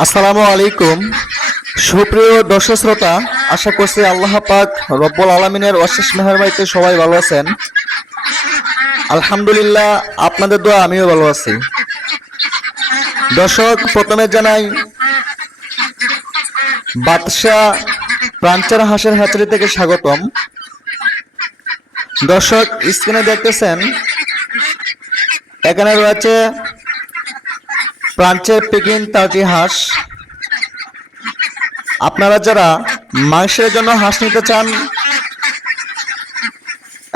আসসালামু আলাইকুম। সুপ্রিয় দর্শক শ্রোতা, আশা করছি আল্লাহ পাক রব্বুল আলমিনের অশেষ মেহেরবানিতে সবাই ভালো আছেন। আলহামদুলিল্লাহ, আপনাদের দোয়া আমিও ভালো আছি। দর্শক, প্রথমে জানাই বাদশাহ প্রাঞ্চার হাঁসের হ্যাচারি থেকে স্বাগতম। দর্শক, স্ক্রিনে দেখতেছেন এখানে রয়েছে প্রাঞ্চের পেকিং 30 হাঁস। আপনারা যারা মাংসের জন্য হাঁস নিতে চান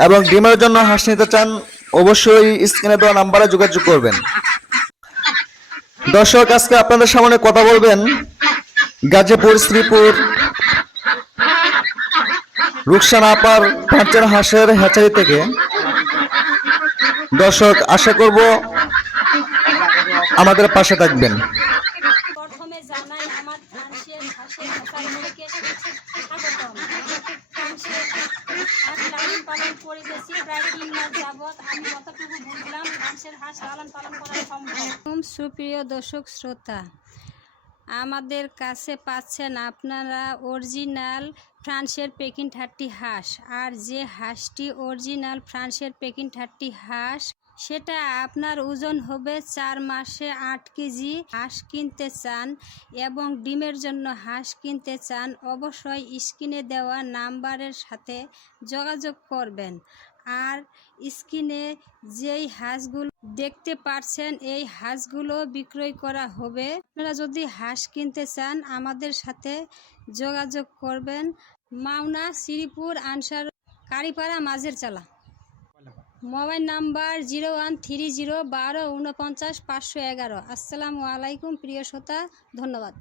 এবং ডিমের জন্য হাঁস নিতে চান, অবশ্যই স্ক্রিনে দেওয়া নাম্বারে যোগাযোগ করবেন। দর্শক, আজকে আপনাদের সামনে কথা বলবেন গাজীপুর শ্রীপুর রুকসানা আপার প্রাঞ্চের হাঁসের হ্যাচারি থেকে। দর্শক, আশা করব আমাদের পাশে থাকবেন। প্রথমে জানাই আমার ফ্রান্সের হাঁসের হ্যাচারি থেকে স্বাগতম। ফ্রান্সের হাঁস লালন পালন করে গেছি প্রায় 3 মাস যাবৎ। আমি যতটুকু বুঝলাম ফ্রান্সের হাঁস লালন পালন করা সম্ভব। সুপ্রিয় দর্শক শ্রোতা, আমাদের কাছে পাচ্ছেন আপনারা অরিজিনাল ফ্রান্সের পেকিং 30 হাঁস। আর যে হাঁসটি অরিজিনাল ফ্রান্সের পেকিং 30 হাঁস, সেটা আপনার ওজন হবে 4 মাসে 8 কেজি। হাঁস কিনতে চান এবং ডিমের জন্য হাঁস কিনতে চান, অবশ্যই স্ক্রিনে দেওয়া নাম্বারের সাথে যোগাযোগ করবেন। আর স্ক্রিনে যেই হাঁসগুলো দেখতে পাচ্ছেন, এই হাঁসগুলো বিক্রয় করা হবে। আপনারা যদি হাঁস কিনতে চান আমাদের সাথে যোগাযোগ করবেন। মাওনা, শ্রীপুর, আনসার, কারিপাড়া, মাঝের চালা। Mobile number 0130 12 49 511। আসসালামু আলাইকুম প্রিয় শ্রোতা, ধন্যবাদ।